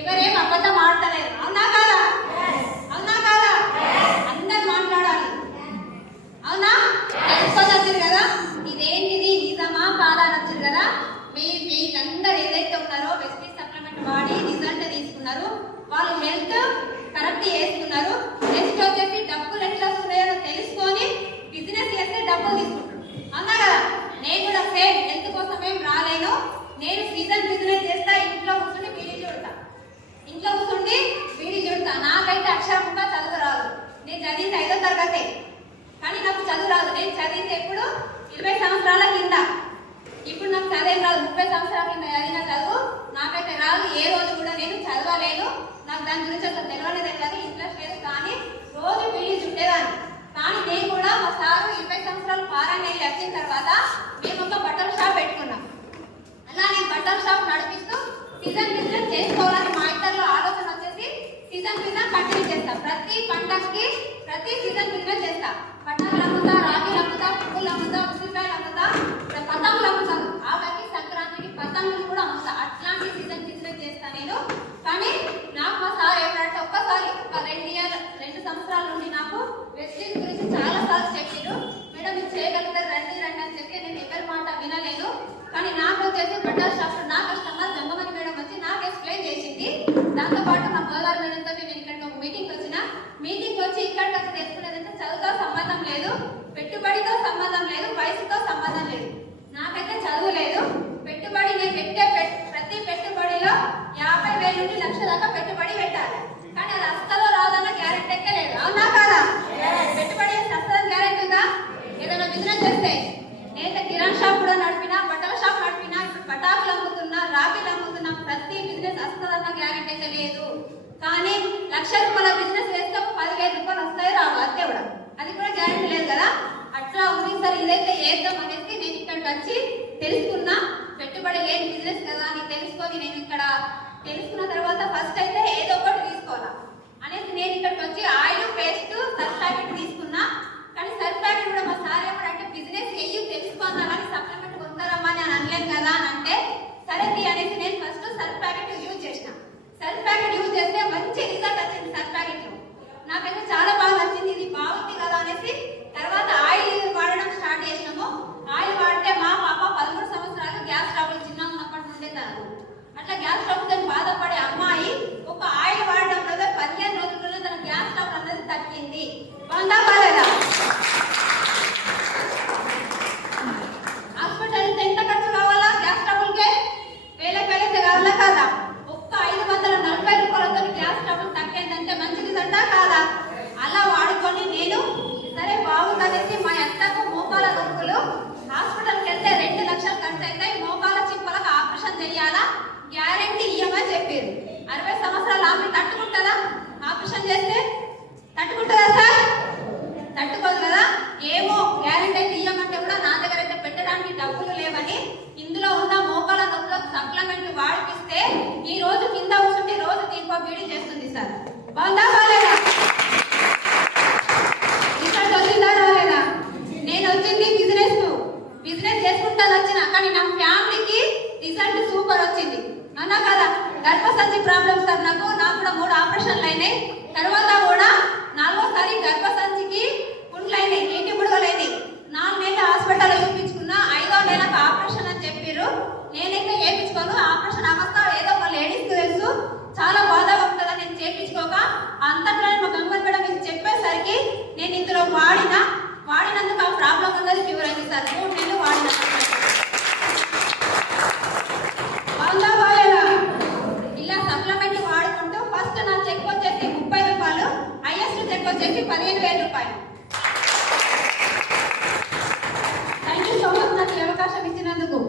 ఎవరేం అబద్ధం ఆడతలేరు. అవునా కాదా? అవునా కాదా? అందరు మాట్లాడాలి. అవునా? తెలుసుకోవచ్చు కదా ఇదేంటిది నిజమా కాదా అని వచ్చారు కదా. మీరందరూ ఏదైతే ఉన్నారో వెస్టీజ్ సప్లిమెంట్ వాడి రిజల్ట్ తీసుకున్నారు, వాళ్ళు హెల్త్ కరెక్ట్ చేసుకున్నారు. నెక్స్ట్ వచ్చేసి డబ్బులు ఎట్లా వస్తున్నాయో తెలుసుకొని బిజినెస్ చేస్తే డబ్బులు తీసుకుంటారు. అవునా కదా? నేను కూడా సేమ్ హెల్త్ కోసం ఏం రాలేను. నేను సీజన్ బిజినెస్ చేస్తా, ఇంట్లో కూర్చుని బీడీ చూడతా, ఇంట్లో కూర్చుండి బీడీ చూడతా. నాకైతే అక్షరం కూడా చదువు రాదు. నేను చదివింది 5వ తరగతి, కానీ నాకు చదువు రాదు. నేను చదివింది ఎప్పుడు 20 సంవత్సరాల కింద. ఇప్పుడు నాకు చదివేం రాదు. 30 సంవత్సరాల కింద చదివిన చదువు నాకైతే రాదు. ఏ రోజు కూడా నేను చదవలేను. నాకు దాని గురించి అసలు తెలియలేదు, కానీ ఇంట్రెస్ట్ లేదు. కానీ రోజు బీడీ చుట్టేదాన్ని. కానీ నేను కూడా మా సారు 20 సంవత్సరాలు ఫారెన్ వెళ్ళి వచ్చిన తర్వాత మేము ఒక బట్టల షాప్ పెట్టుకున్నాం. అలా నేను బట్టల షాప్ నడిపిస్తూ సీజన్ బిజినెస్ చేసుకోవాలని మా ఇద్దరిలో ఆలోచన వచ్చేసి సీజన్ బిజినెస్ కంటిన్యూ చేస్తా. ప్రతి పంటకి ప్రతి సీజన్ బిజినెస్ చేస్తా. పట్టాలు అమ్ముతా, రాగిలు అమ్ముతా, పువ్వులు అమ్ముతా, ఉసిరికాయలు అమ్ముతా, పతంగులు అమ్ముతాను. ఆఖరికి సంక్రాంతికి పతంగులు కూడా అమ్ముతా. అట్లాంటి సీజన్ బిజినెస్ చేస్తా నేను. కానీ నాకు మా సార్ ఏమంటే ఒక్కసారి ఒక 2 సంవత్సరాల నుండి నాకు వెస్టీజ్ గురించి చాలా సార్లు చెప్పారు. మేడం మీరు చేయగలుగుతారు, రండి రండి అని చెప్పి నేను ఎవరి మాట వినలేదు. కానీ నాకు వచ్చేసి బట్టల షాప్ నా కస్టమర్ గంగమణి మేడం వచ్చి నాకు ఎక్స్ప్లెయిన్ చేసింది. దాంతోపాటు మా గోదావరి మేడంతో నేను ఇక్కడికి ఒక మీటింగ్ వచ్చిన. మీటింగ్ వచ్చి ఇక్కడికి వచ్చి తెలుసుకునేదంటే చదువుతో సంబంధం లేదు, పెట్టుబడితో సంబంధం లేదు, వయసుతో సంబంధం లేదు. నాకైతే చదువు లేదు. పెట్టుబడి నేను పెట్టే ప్రతి పెట్టుబడిలో 50,000 నుండి 1,00,000 దాకా పెట్టుబడి పెట్టాలి. కానీ అది అస్సలు రాదన్న గ్యారెంటీ అయితే లేదు. అవునా కాదా? పెట్టుబడి అస్సలు గ్యారెంటీ ఉందా? ఏదైనా బిజినెస్ చేస్తే నేను కిరాణా షాప్ కూడా నడిపినా, బట్టల షాప్ నడిపినా, ఇప్పుడు పటాకులు అమ్ముతున్నా, రాఖీలు అమ్ముతున్నా. ప్రతి బిజినెస్ అస్సలన్న గ్యారెంటీ అయితే లేదు. కానీ 1,00,000 రూపాయల బిజినెస్ వేస్తే 10,000 రూపాయలు వస్తాయి రావు, అంతే కూడా. అది కూడా గ్యారెంటీ లేదు కదా. అట్లా ఉంది. సరే ఇదైతే చేద్దాం అనేసి నేను ఇక్కడికి వచ్చి తెలుసుకున్నా. పెట్టుబడి లేని బిజినెస్ కదా అని తెలుసుకొని నేను ఇక్కడ తెలుసుకున్న తర్వాత ఫస్ట్ అయితే ఏదో ఒకటి తీసుకోవాలా అనేసి నేను ఇక్కడికి వచ్చి ఆయిల్, పేస్ట్, సర్ఫ్ ప్యాకెట్ తీసుకున్నా. కానీ సర్ఫ్ ప్యాకెట్ కూడా మా సార్ ఏమంటే బిజినెస్ చెయ్యి తెలుసుకున్నా, కానీ సప్లిమెంట్ కొంటారమ్మా అని అనలేను కదా అని అంటే సరే అనేసి నేను ఫస్ట్ సర్ఫ్ ప్యాకెట్ యూజ్ చేసిన. సర్ఫ్ ప్యాకెట్ యూజ్ చేస్తే మంచి రిజల్ట్ వచ్చింది. సర్ఫ్ ప్యాకెట్ నాకైతే చాలా బాగా నచ్చింది. ఇది బాగుంది కదా అనేసి తర్వాత ఆయిల్ వాడడం స్టార్ట్ చేసినాము. ఆయిల్ వాడితే మా పాప 13 సంవత్సరాలు గ్యాస్ ట్రబుల్ చిన్నగా ఉన్నప్పటి నుండే తను అట్లా గ్యాస్ ట్రబుల్ తో బాధపడే అమ్మాయి ఒక ఆయిల్ వాడడం వల్ల 15 రోజుల్లోనే తన గ్యాస్ ట్రబుల్ అనేది తగ్గింది. బాగుందా బాలేదా? హాస్పిటల్ ఎంత ఖర్చు కావాలా గ్యాస్ ట్రబుల్కే? వేలకు కావాలా కాదా? ఒక్క 540 రూపాయలతో గ్యాస్ ట్రబుల్ తగ్గిందంటే మంచి రిజల్టా కాదా? అలా వాడుకొని నేను సరే బాగుందనేసి మా అత్తకు మోకాల నొప్పులు హాస్పిటల్కి వెళ్తే 2 లక్షలు ఖర్చు అవుతాయి, మోకాల చిప్పలకు ఆపరేషన్ చేయాలా, గ్యారెంటీ ఇయ్యమని చెప్పారు. 60 సంవత్సరాలు ఆమె తట్టుకుంటుందా? ఆపరేషన్ చేస్తే తట్టుకుంటుందా సార్? తట్టుకోదు కదా. ఏమో గ్యారెంటీ అయితే ఇయ్యమంటే కూడా నా దగ్గర అయితే పెట్టడానికి డబ్బులు లేవని ఇందులో ఉన్న మోకాల నొప్పులకు సప్లిమెంట్ వాడిపిస్తే ఈ రోజు కింద కూర్చుంటే రోజు తీర్పు బీడీ చేస్తుంది సార్. బాగుందా బాలేదా? రిజల్ట్ వచ్చిందా రాలేదా? నేను వచ్చింది బిజినెస్ చేసుకుంటాను వచ్చిన, కానీ నా ఫ్యామిలీకి రిజల్ట్ సూపర్ వచ్చింది. అన్నా కదా? గర్భసంచి ప్రాబ్లమ్స్ సార్ నాకు కూడా 3 ఆపరేషన్లు అయినాయి. తర్వాత కూడా 4వసారి గర్భసంచికి పుండ్లైనాయి, నీటి బుడగలైనాయి. 4 నెలలు హాస్పిటల్లో చూపించుకున్నా. 5వ నెలకు ఆపరేషన్ అని చెప్పారు. నేనైతే చేయించుకోను. ఆపరేషన్ అవస్థ ఏదో మా లేడీస్కి తెలుసు, చాలా బాధగా ఉంటుందని నేను చేయించుకోక అంతట్లో మా గంగమణి మేడం మీకు చెప్పేసరికి నేను ఇందులో వాడినందుకు ఆ ప్రాబ్లం ఉన్నది క్యూర్ అయింది సార్. 3 నెలలు వాడిన. బాగుందా బాలేదా? ఇలా సప్లిమెంట్ వాడుకుంటూ ఫస్ట్ నా చెక్ వచ్చేసి 30 రూపాయలు, హైయెస్ట్ చెక్ వచ్చేసి 15,000 రూపాయలు. థ్యాంక్ యూ సో మచ్ నాకు ఈ అవకాశం ఇచ్చినందుకు.